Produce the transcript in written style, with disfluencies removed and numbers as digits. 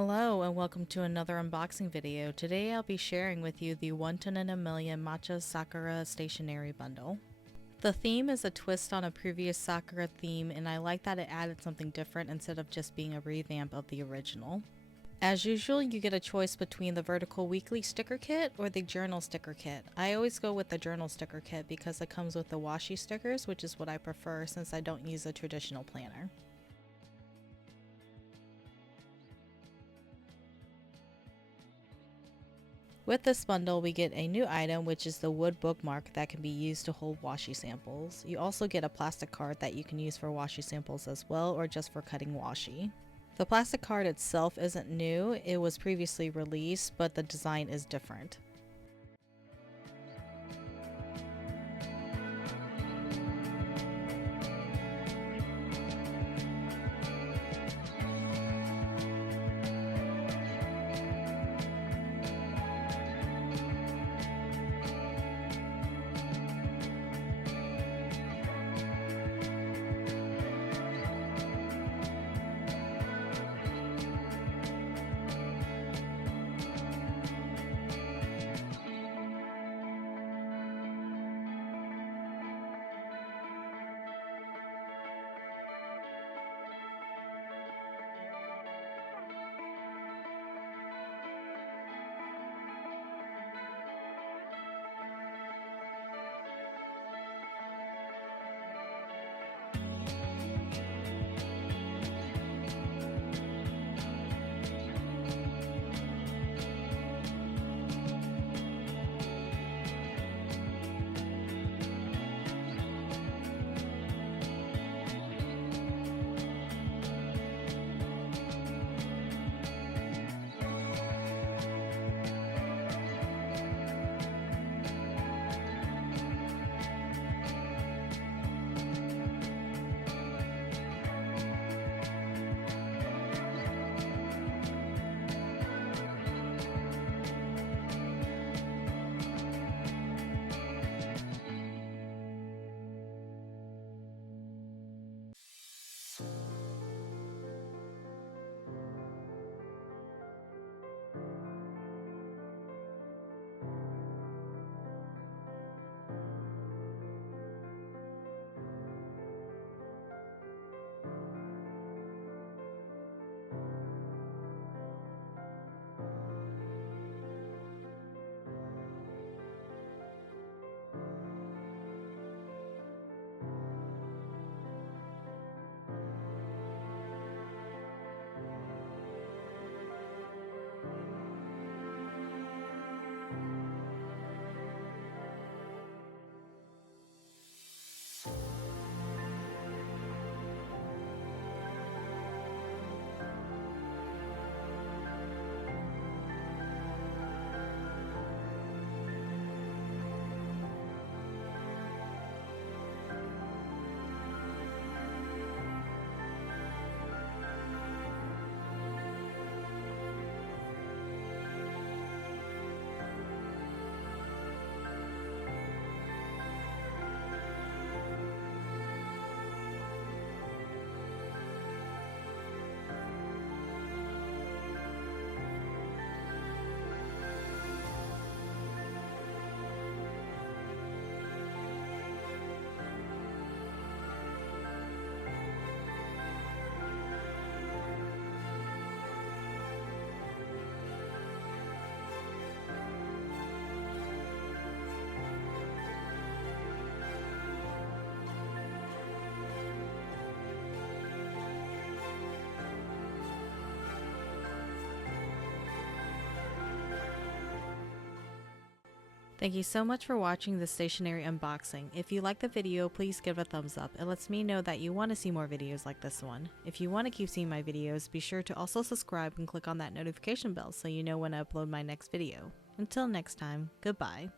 Hello and welcome to another unboxing video. Today I'll be sharing with you the Wonton and a Million Matcha Sakura Stationery bundle. The theme is a twist on a previous Sakura theme, and I like that it added something different instead of just being a revamp of the original. As usual, you get a choice between the vertical weekly sticker kit or the journal sticker kit. I always go with the journal sticker kit because it comes with the washi stickers, which is what I prefer since I don't use a traditional planner. With this bundle, we get a new item, which is the wood bookmark that can be used to hold washi samples. You also get a plastic card that you can use for washi samples as well, or just for cutting washi. The plastic card itself isn't new, it was previously released, but the design is different. Thank you so much for watching this stationery unboxing. If you like the video, please give it a thumbs up. It lets me know that you want to see more videos like this one. If you want to keep seeing my videos, be sure to also subscribe and click on that notification bell so you know when I upload my next video. Until next time, goodbye.